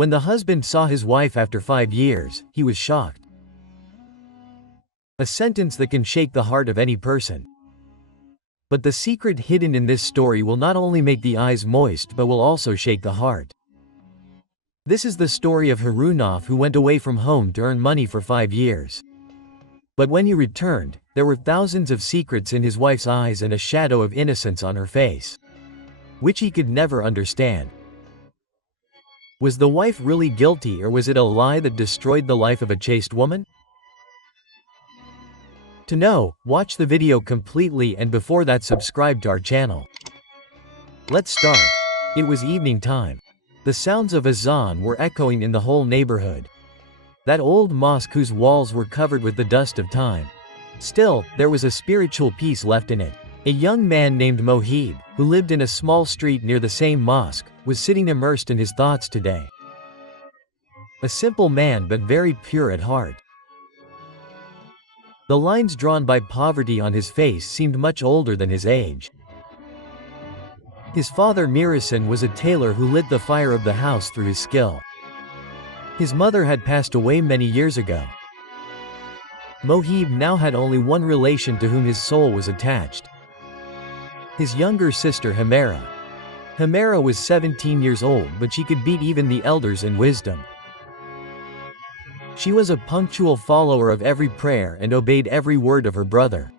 When the husband saw his wife after 5 years, he was shocked. A sentence that can shake the heart of any person. But the secret hidden in this story will not only make the eyes moist but will also shake the heart. This is the story of Harunov, who went away from home to earn money for 5 years. But when he returned, there were thousands of secrets in his wife's eyes and a shadow of innocence on her face, which he could never understand. Was the wife really guilty, or was it a lie that destroyed the life of a chaste woman? To know, watch the video completely, and before that subscribe to our channel. Let's start. It was evening time. The sounds of azan were echoing in the whole neighborhood. That old mosque whose walls were covered with the dust of time. Still, there was a spiritual peace left in it. A young man named Mohib, who lived in a small street near the same mosque, was sitting immersed in his thoughts today. A simple man but very pure at heart. The lines drawn by poverty on his face seemed much older than his age. His father Mirasan was a tailor who lit the fire of the house through his skill. His mother had passed away many years ago. Mohib now had only one relation to whom his soul was attached. His younger sister Hamera. Hamera was 17 years old, but she could beat even the elders in wisdom. She was a punctual follower of every prayer and obeyed every word of her brother.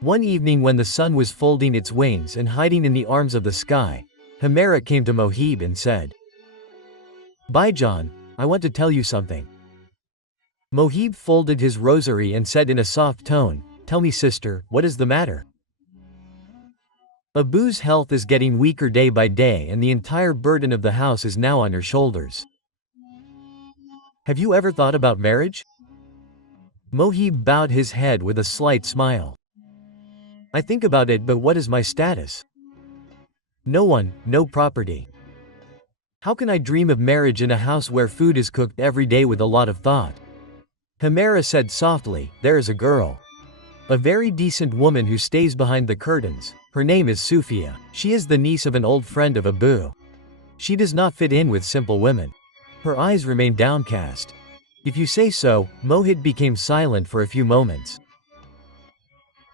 One evening, when the sun was folding its wings and hiding in the arms of the sky, Hamera came to Mohib and said, "Baijan, I want to tell you something." Mohib folded his rosary and said in a soft tone, "Tell me, sister, what is the matter?" Abu's health is getting weaker day by day, and the entire burden of the house is now on her shoulders. Have you ever thought about marriage? Mohib bowed his head with a slight smile. I think about it, but what is my status? No one, no property. How can I dream of marriage in a house where food is cooked every day with a lot of thought? Hamera said softly, "There is a girl. A very decent woman who stays behind the curtains. Her name is Sufia. She is the niece of an old friend of Abu. She does not fit in with simple women." Her eyes remained downcast. "If you say so." Mohib became silent for a few moments.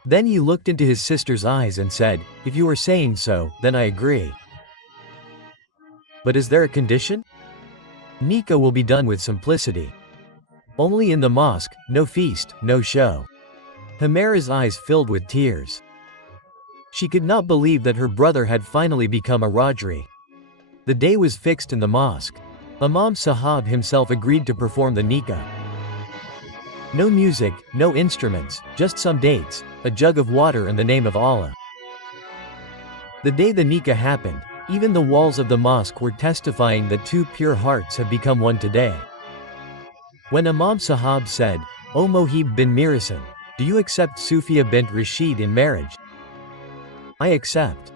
Then he looked into his sister's eyes and said, "If you are saying so, then I agree. But is there a condition? Nikah will be done with simplicity. Only in the mosque, no feast, no show." Hamera's eyes filled with tears. She could not believe that her brother had finally become a Rajri. The day was fixed in the mosque. Imam Sahab himself agreed to perform the nikah. No music, no instruments, just some dates, a jug of water and the name of Allah. The day the nikah happened, even the walls of the mosque were testifying that two pure hearts have become one today. When Imam Sahab said, "O Mohib bin Mirasan, do you accept Sufia bint Rashid in marriage?" "I accept."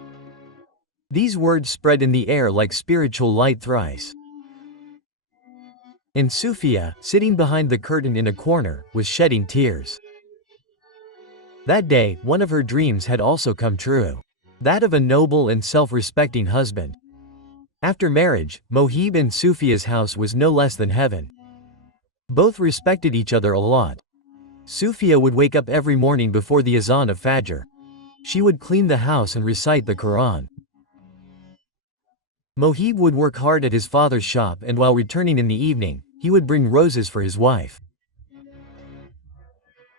These words spread in the air like spiritual light thrice. And Sufia, sitting behind the curtain in a corner, was shedding tears. That day, one of her dreams had also come true. That of a noble and self-respecting husband. After marriage, Mohib and Sufia's house was no less than heaven. Both respected each other a lot. Sufia would wake up every morning before the azan of Fajr. She would clean the house and recite the Quran. Mohib would work hard at his father's shop, and while returning in the evening, he would bring roses for his wife.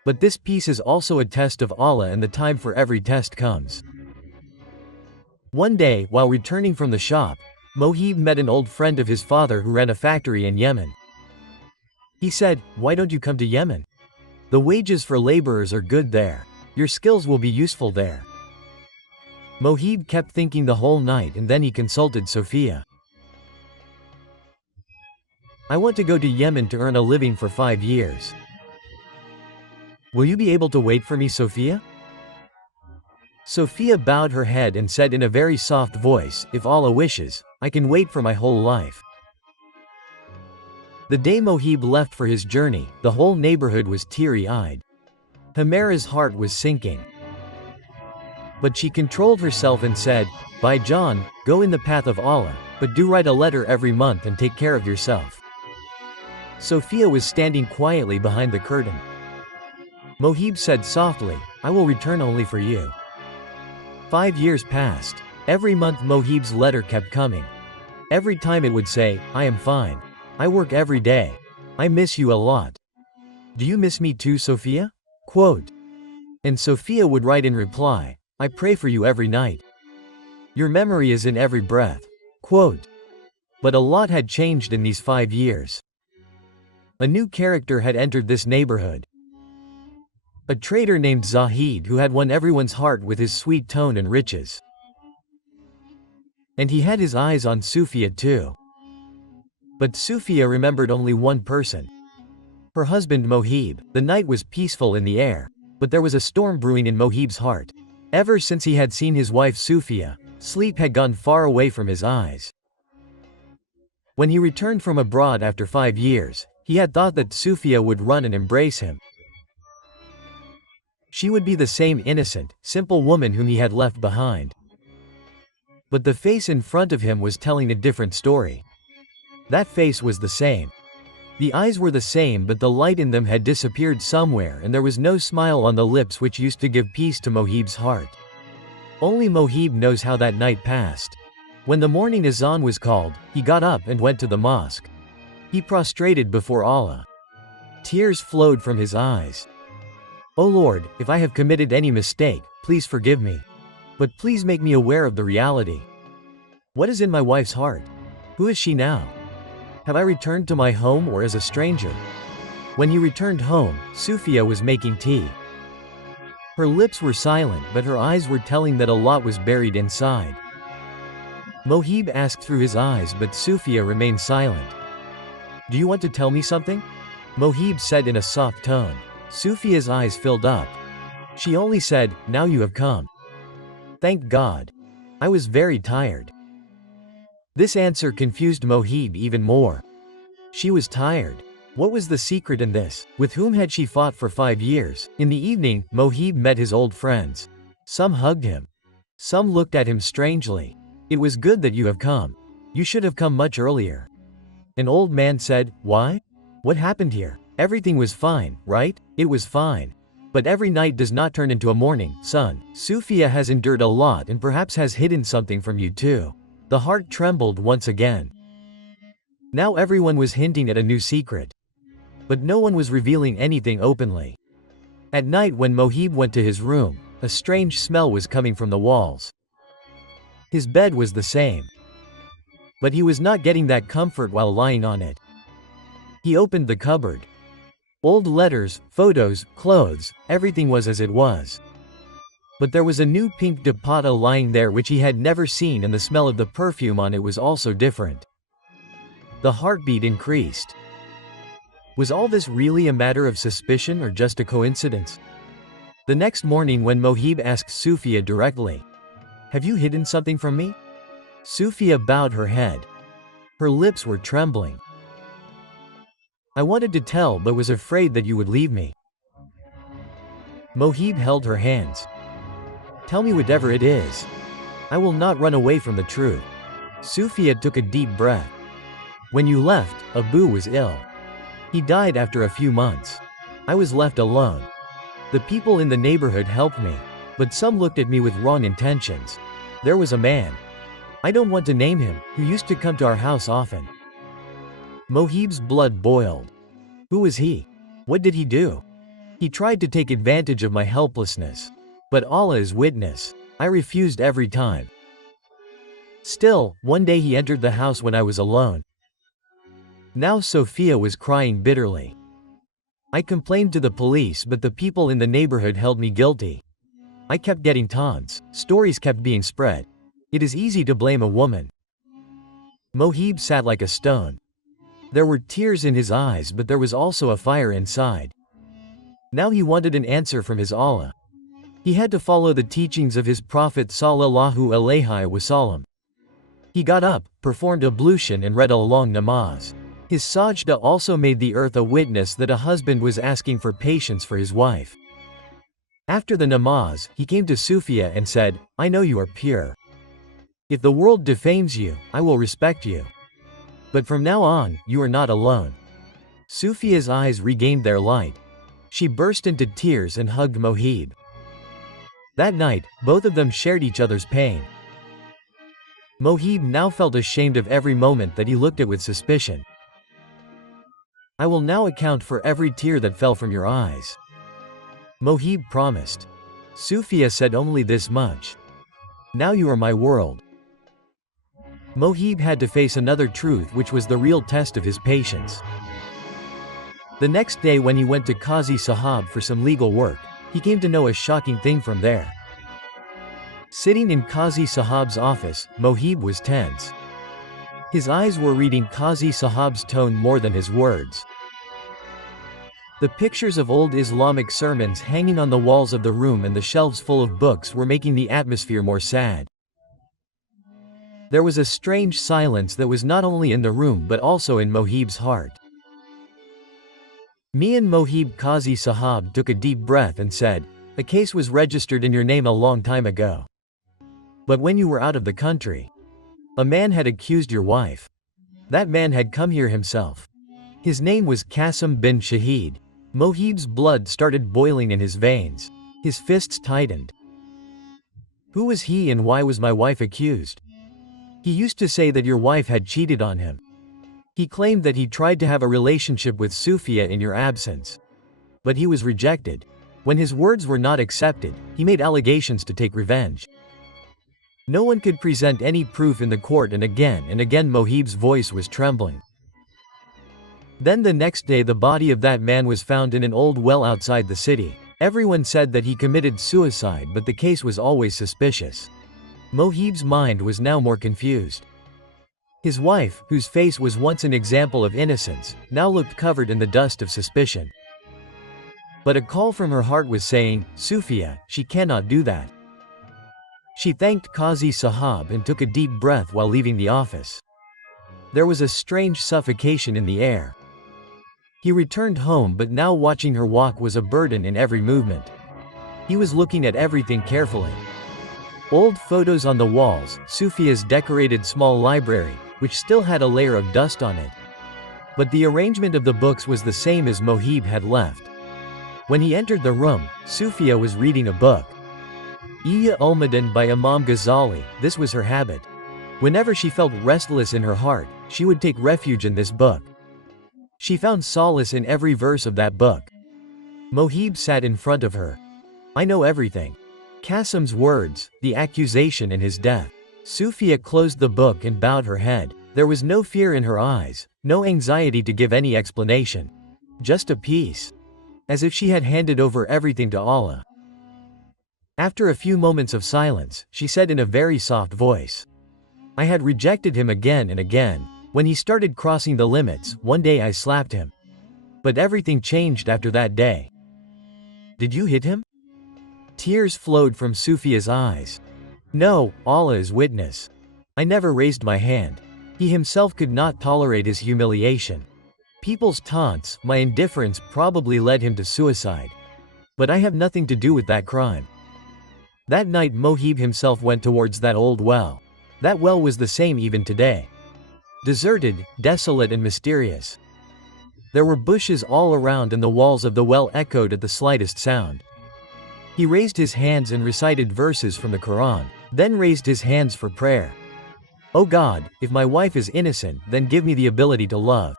But this peace is also a test of Allah, and the time for every test comes. One day, while returning from the shop, Mohib met an old friend of his father who ran a factory in Yemen. He said, "Why don't you come to Yemen? The wages for laborers are good there. Your skills will be useful there." Mohib kept thinking the whole night, and then he consulted Sophia. "I want to go to Yemen to earn a living for 5 years. Will you be able to wait for me, Sophia?" Sophia bowed her head and said in a very soft voice, "If Allah wishes, I can wait for my whole life." The day Mohib left for his journey, the whole neighborhood was teary-eyed. Hamera's heart was sinking. But she controlled herself and said, "Baijan, go in the path of Allah, but do write a letter every month and take care of yourself." Sophia was standing quietly behind the curtain. Mohib said softly, "I will return only for you." 5 years passed. Every month Mohib's letter kept coming. Every time it would say, "I am fine. I work every day. I miss you a lot. Do you miss me too, Sophia?" Quote. And Sophia would write in reply, "I pray for you every night. Your memory is in every breath." Quote. But a lot had changed in these 5 years. A new character had entered this neighborhood. A trader named Zahid who had won everyone's heart with his sweet tone and riches. And he had his eyes on Sufia too. But Sufia remembered only one person. Her husband Mohib. The night was peaceful in the air, but there was a storm brewing in Mohib's heart. Ever since he had seen his wife Sufia, sleep had gone far away from his eyes. When he returned from abroad after 5 years, he had thought that Sufia would run and embrace him. She would be the same innocent, simple woman whom he had left behind. But the face in front of him was telling a different story. That face was the same. The eyes were the same, but the light in them had disappeared somewhere, and there was no smile on the lips which used to give peace to Mohib's heart. Only Mohib knows how that night passed. When the morning azan was called, he got up and went to the mosque. He prostrated before Allah. Tears flowed from his eyes. "O Lord, if I have committed any mistake, please forgive me. But please make me aware of the reality. What is in my wife's heart? Who is she now? Have I returned to my home or as a stranger?" When he returned home, Sufia was making tea. Her lips were silent, but her eyes were telling that a lot was buried inside. Mohib asked through his eyes, but Sufia remained silent. "Do you want to tell me something?" Mohib said in a soft tone. Sufia's eyes filled up. She only said, "Now you have come. Thank God. I was very tired." This answer confused Mohib even more. She was tired. What was the secret in this? With whom had she fought for 5 years? In the evening, Mohib met his old friends. Some hugged him. Some looked at him strangely. "It was good that you have come. You should have come much earlier." An old man said, "Why? What happened here? Everything was fine, right?" "It was fine. But every night does not turn into a morning, son. Sufia has endured a lot and perhaps has hidden something from you too." The heart trembled once again. Now everyone was hinting at a new secret. But no one was revealing anything openly. At night when Mohib went to his room, a strange smell was coming from the walls. His bed was the same. But he was not getting that comfort while lying on it. He opened the cupboard. Old letters, photos, clothes, everything was as it was. But there was a new pink dupatta lying there which he had never seen, and the smell of the perfume on it was also different. The heartbeat increased. Was all this really a matter of suspicion or just a coincidence? The next morning when Mohib asked Sufia directly, "Have you hidden something from me?" Sufia bowed her head. Her lips were trembling. "I wanted to tell but was afraid that you would leave me." Mohib held her hands. "Tell me whatever it is. I will not run away from the truth." Sufia took a deep breath. "When you left, Abu was ill. He died after a few months. I was left alone. The people in the neighborhood helped me, but some looked at me with wrong intentions. There was a man, I don't want to name him, who used to come to our house often." Mohib's blood boiled. Who was he? What did he do? "He tried to take advantage of my helplessness. But Allah is witness, I refused every time. Still, one day he entered the house when I was alone." Now Sophia was crying bitterly. "I complained to the police, but the people in the neighborhood held me guilty. I kept getting taunts, stories kept being spread. It is easy to blame a woman." Mohib sat like a stone. There were tears in his eyes, but there was also a fire inside. Now he wanted an answer from his Allah. He had to follow the teachings of his Prophet sallallahu alaihi wasallam. He got up, performed ablution and read a long namaz. His sajda also made the earth a witness that a husband was asking for patience for his wife. After the namaz, he came to Sufia and said, "I know you are pure. If the world defames you, I will respect you. But from now on, you are not alone. Sufia's eyes regained their light. She burst into tears and hugged Mohib. That night, both of them shared each other's pain. Mohib now felt ashamed of every moment that he looked at with suspicion. I will now account for every tear that fell from your eyes. Mohib promised. Sufia said only this much. Now you are my world. Mohib had to face another truth, which was the real test of his patience. The next day when he went to Qazi Sahab for some legal work, he came to know a shocking thing from there. Sitting in Qazi Sahab's office, Mohib was tense. His eyes were reading Qazi Sahab's tone more than his words. The pictures of old Islamic sermons hanging on the walls of the room and the shelves full of books were making the atmosphere more sad. There was a strange silence that was not only in the room but also in Mohib's heart. Mian Mohib Qazi Sahab took a deep breath and said, "A case was registered in your name a long time ago. But when you were out of the country, a man had accused your wife. That man had come here himself. His name was Qasim bin Shahid." Mohib's blood started boiling in his veins. His fists tightened. Who was he and why was my wife accused? He used to say that your wife had cheated on him. He claimed that he tried to have a relationship with Sufia in your absence. But he was rejected. When his words were not accepted, he made allegations to take revenge. No one could present any proof in the court, and again Mohib's voice was trembling. Then the next day the body of that man was found in an old well outside the city. Everyone said that he committed suicide, but the case was always suspicious. Mohib's mind was now more confused. His wife, whose face was once an example of innocence, now looked covered in the dust of suspicion. But a call from her heart was saying, "Sufia, she cannot do that." She thanked Qazi Sahab and took a deep breath while leaving the office. There was a strange suffocation in the air. He returned home, but now watching her walk was a burden in every movement. He was looking at everything carefully. Old photos on the walls, Sufia's decorated small library, which still had a layer of dust on it. But the arrangement of the books was the same as Mohib had left. When he entered the room, Sufia was reading a book. Ihya Ulumuddin by Imam Ghazali. This was her habit. Whenever she felt restless in her heart, she would take refuge in this book. She found solace in every verse of that book. Mohib sat in front of her. "I know everything." Qasim's words, the accusation and his death. Sufia closed the book and bowed her head. There was no fear in her eyes, no anxiety to give any explanation. Just a peace. As if she had handed over everything to Allah. After a few moments of silence, she said in a very soft voice, "I had rejected him again and again. When he started crossing the limits, one day I slapped him. But everything changed after that day." "Did you hit him?" Tears flowed from Sufia's eyes. "No, Allah is witness. I never raised my hand." He himself could not tolerate his humiliation. People's taunts, my indifference probably led him to suicide. But I have nothing to do with that crime. That night Mohib himself went towards that old well. That well was the same even today. Deserted, desolate and mysterious. There were bushes all around and the walls of the well echoed at the slightest sound. He raised his hands and recited verses from the Quran, then raised his hands for prayer. "O God, if my wife is innocent, then give me the ability to love.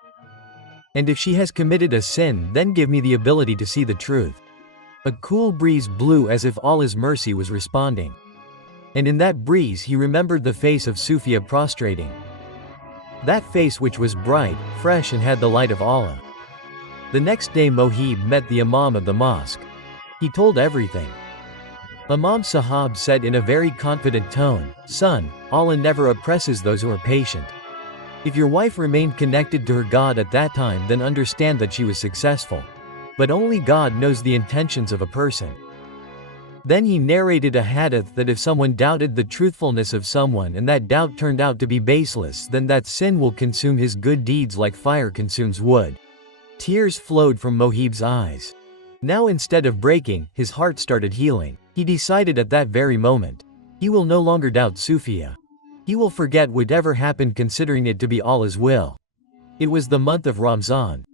And if she has committed a sin, then give me the ability to see the truth." A cool breeze blew as if Allah's mercy was responding. And in that breeze he remembered the face of Sufia prostrating. That face which was bright, fresh and had the light of Allah. The next day Mohib met the Imam of the mosque. He told everything. Imam Sahab said in a very confident tone, "Son, Allah never oppresses those who are patient. If your wife remained connected to her God at that time, then understand that she was successful. But only God knows the intentions of a person." Then he narrated a hadith that if someone doubted the truthfulness of someone and that doubt turned out to be baseless, then that sin will consume his good deeds like fire consumes wood. Tears flowed from Mohib's eyes. Now instead of breaking, his heart started healing. He decided at that very moment. He will no longer doubt Sufia. He will forget whatever happened considering it to be Allah's will. It was the month of Ramzan.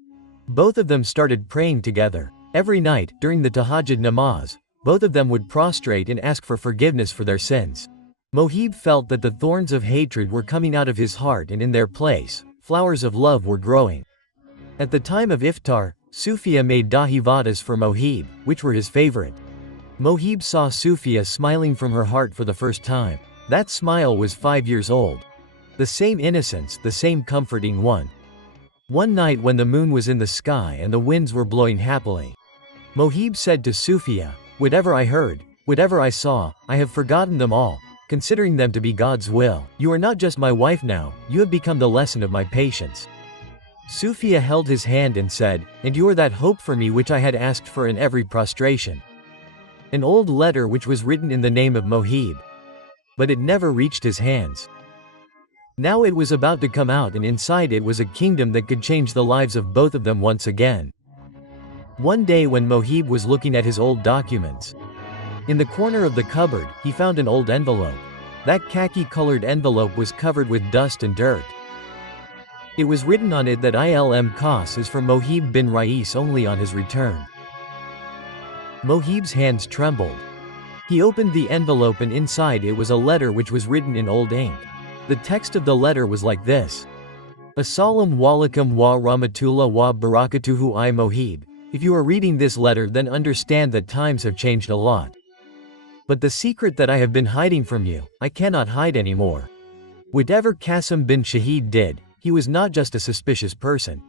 Both of them started praying together. Every night, during the Tahajjud namaz, both of them would prostrate and ask for forgiveness for their sins. Mohib felt that the thorns of hatred were coming out of his heart and in their place, flowers of love were growing. At the time of iftar, Sufia made dahi vadas for Mohib, which were his favorite. Mohib saw Sufia smiling from her heart for the first time. That smile was 5 years old. The same innocence, the same comforting one. One night when the moon was in the sky and the winds were blowing happily, Mohib said to Sufia, "Whatever I heard, whatever I saw, I have forgotten them all, considering them to be God's will. You are not just my wife now, you have become the lesson of my patience." Sufia held his hand and said, "And you are that hope for me which I had asked for in every prostration." An old letter which was written in the name of Mohib. But it never reached his hands. Now it was about to come out, and inside it was a kingdom that could change the lives of both of them once again. One day when Mohib was looking at his old documents, in the corner of the cupboard, he found an old envelope. That khaki-colored envelope was covered with dust and dirt. It was written on it that Ilm Khas is for Mohib bin Rais only on his return. Mohib's hands trembled. He opened the envelope and inside it was a letter which was written in old ink. The text of the letter was like this: Assalamu alaikum wa rahmatullah wa barakatuhu I Mohib. If you are reading this letter, then understand that times have changed a lot. But the secret that I have been hiding from you, I cannot hide anymore. Whatever Qasim bin Shahid did, he was not just a suspicious person.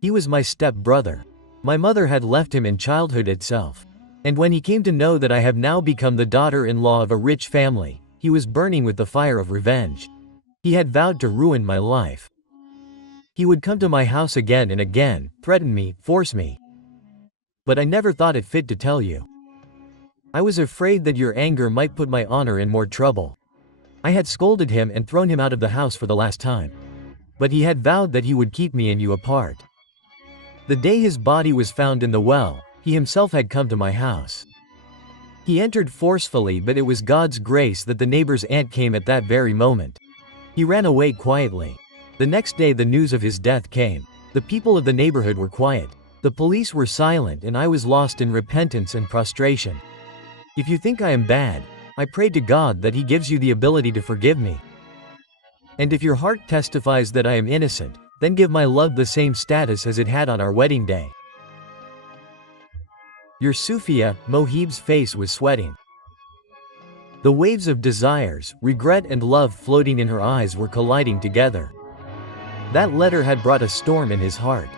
He was my step-brother. My mother had left him in childhood itself. And when he came to know that I have now become the daughter-in-law of a rich family, he was burning with the fire of revenge. He had vowed to ruin my life. He would come to my house again and again, threaten me, force me. But I never thought it fit to tell you. I was afraid that your anger might put my honor in more trouble. I had scolded him and thrown him out of the house for the last time. But he had vowed that he would keep me and you apart. The day his body was found in the well, he himself had come to my house. He entered forcefully, but it was God's grace that the neighbor's aunt came at that very moment. He ran away quietly. The next day the news of his death came. The people of the neighborhood were quiet. The police were silent and I was lost in repentance and prostration. If you think I am bad, I pray to God that He gives you the ability to forgive me. And if your heart testifies that I am innocent, then give my love the same status as it had on our wedding day. Your Sufia, Mohib's face was sweating. The waves of desires, regret and love floating in her eyes were colliding together. That letter had brought a storm in his heart.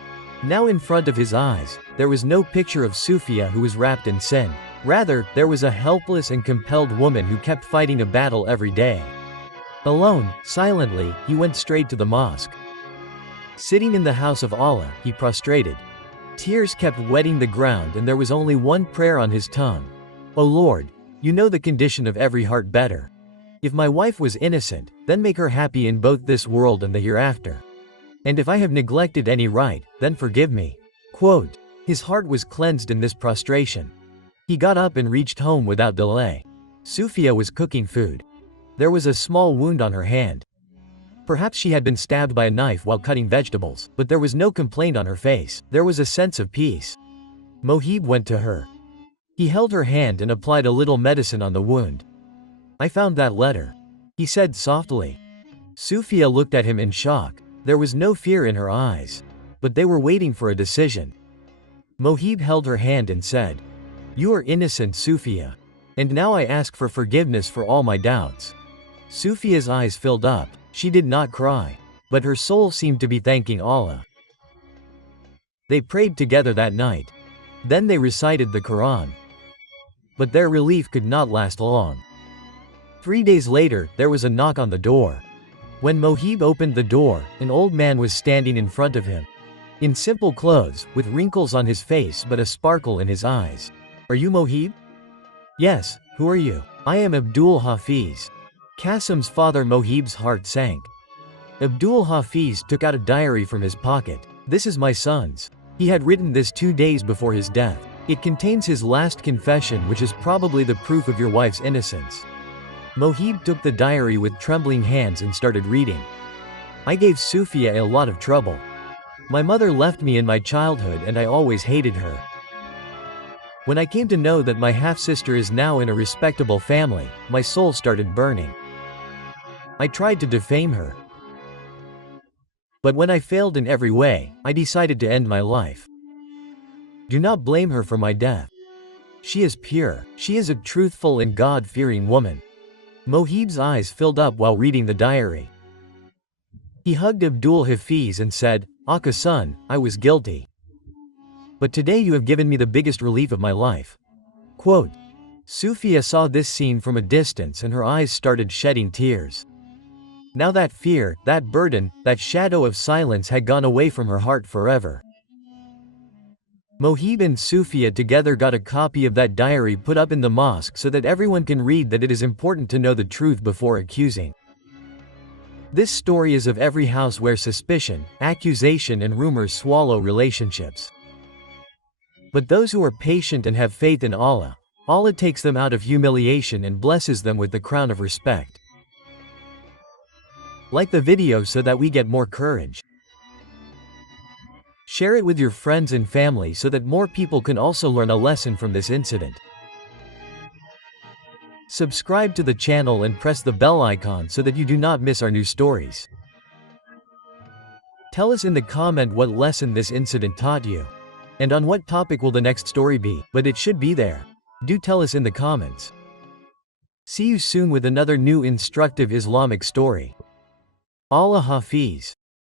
Now in front of his eyes, there was no picture of Sufia who was wrapped in sin. Rather, there was a helpless and compelled woman who kept fighting a battle every day. Alone, silently, he went straight to the mosque. Sitting in the house of Allah, he prostrated. Tears kept wetting the ground and there was only one prayer on his tongue. O Lord, you know the condition of every heart better. If my wife was innocent, then make her happy in both this world and the hereafter. And if I have neglected any right, then forgive me. Quote. His heart was cleansed in this prostration. He got up and reached home without delay. Sufia was cooking food. There was a small wound on her hand. Perhaps she had been stabbed by a knife while cutting vegetables, but there was no complaint on her face. There was a sense of peace. Mohib went to her. He held her hand and applied a little medicine on the wound. I found that letter, he said softly. Sufia looked at him in shock. There was no fear in her eyes. But they were waiting for a decision. Mohib held her hand and said, You are innocent, Sufia. And now I ask for forgiveness for all my doubts. Sufia's eyes filled up. She did not cry, but her soul seemed to be thanking Allah. They prayed together that night. Then they recited the Quran. But their relief could not last long. 3 days later, there was a knock on the door. When Mohib opened the door, an old man was standing in front of him. In simple clothes, with wrinkles on his face but a sparkle in his eyes. Are you Mohib? Yes, who are you? I am Abdul Hafiz. Qasim's father Mohib's heart sank. Abdul Hafiz took out a diary from his pocket. This is my son's. He had written this 2 days before his death. It contains his last confession, which is probably the proof of your wife's innocence. Mohib took the diary with trembling hands and started reading. I gave Sufia a lot of trouble. My mother left me in my childhood and I always hated her. When I came to know that my half-sister is now in a respectable family, my soul started burning. I tried to defame her. But when I failed in every way, I decided to end my life. Do not blame her for my death. She is pure. She is a truthful and God-fearing woman. Mohib's eyes filled up while reading the diary. He hugged Abdul Hafiz and said, "Aka son, I was guilty. But today you have given me the biggest relief of my life." Quote. Sufia saw this scene from a distance and her eyes started shedding tears. Now that fear, that burden, that shadow of silence had gone away from her heart forever. Mohib and Sufia together got a copy of that diary put up in the mosque so that everyone can read that it is important to know the truth before accusing. This story is of every house where suspicion, accusation and rumors swallow relationships. But those who are patient and have faith in Allah, Allah takes them out of humiliation and blesses them with the crown of respect. Like the video so that we get more courage. Share it with your friends and family so that more people can also learn a lesson from this incident. Subscribe to the channel and press the bell icon so that you do not miss our new stories. Tell us in the comment what lesson this incident taught you. And on what topic will the next story be, but it should be there. Do tell us in the comments. See you soon with another new instructive Islamic story. Allah Hafiz.